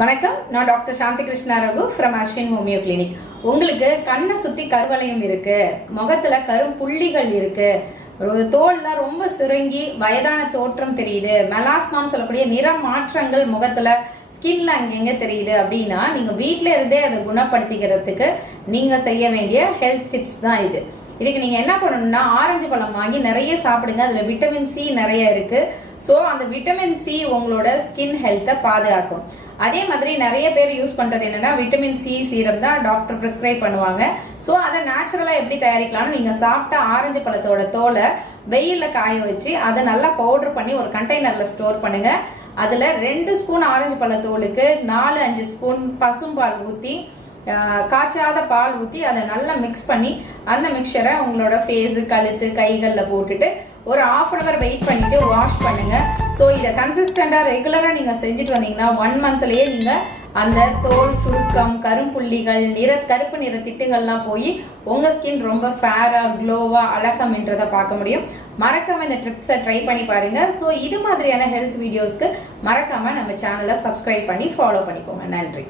வணக்கம். நான் doctor Shanthi Krishna Raghu from Aswin homeo clinic உங்களுக்கு கண்ணை சுற்றி கருவளையம் இருக்குது முகத்தில் கரும் புள்ளிகள் இருக்கு ஒரு ரொம்ப சுருங்கி வயதான தோற்றம் தெரியுது மெலாஸ்மான்னு சொல்லக்கூடிய நிற மாற்றங்கள் முகத்தில் ஸ்கின்ல அங்கங்க தெரியுது அப்படின்னா நீங்கள் வீட்டில் இருந்தே அதை குணப்படுத்திக்கிறதுக்கு நீங்கள் செய்ய வேண்டிய ஹெல்த் டிப்ஸ் தான் இது. இதுக்கு நீங்கள் என்ன பண்ணணும்னா ஆரஞ்சு பழம் வாங்கி நிறைய சாப்பிடுங்க. அதில் விட்டமின் சி நிறைய இருக்குது ஸோ அந்த விட்டமின் சி உங்களோட ஸ்கின் ஹெல்த்தை பாதுகாக்கும். அதே மாதிரி நிறைய பேர் யூஸ் பண்ணுறது என்னென்னா விட்டமின் சி சீரம் தான் டாக்டர் ப்ரிஸ்கிரைப் பண்ணுவாங்க. ஸோ அதை நேச்சுரலாக எப்படி தயாரிக்கலாம்னு நீங்கள் சாப்பிட்ட ஆரஞ்சு பழத்தோட தோலை வெயிலில் காய வச்சு அதை நல்லா பவுடர் பண்ணி ஒரு கண்டெய்னரில் ஸ்டோர் பண்ணுங்கள் அதில் ரெண்டு ஸ்பூன் ஆரஞ்சு பழத்தோலுக்கு நாலு அஞ்சு ஸ்பூன் பசும்பால் ஊற்றி காய்ச்சாத பால் ஊற்றி அதை நல்லா மிக்ஸ் பண்ணி அந்த மிக்சரை உங்களோட ஃபேஸு கழுத்து கைகளில் போட்டுட்டு ஒரு ஆஃப் அன் ஹவர் வெயிட் பண்ணிவிட்டு வாஷ் பண்ணுங்கள் ஸோ இதை கன்சிஸ்டண்டாக ரெகுலராக நீங்கள் செஞ்சுட்டு வந்தீங்கன்னா ஒன் மந்த்லேயே நீங்கள் அந்த தோல் சுருக்கம் கரும்புள்ளிகள் நிற கருப்பு நிற திட்டுகள்லாம் போய் உங்கள் ஸ்கின் ரொம்ப ஃபேராக க்ளோவாக அழகம்ன்றதை பார்க்க முடியும். மறக்காமல் இந்த ட்ரிப்ஸை ட்ரை பண்ணி பாருங்கள் ஸோ இது மாதிரியான ஹெல்த் வீடியோஸ்க்கு மறக்காமல் நம்ம சேனலை சப்ஸ்கிரைப் பண்ணி ஃபாலோ பண்ணிக்கோங்க. நன்றி.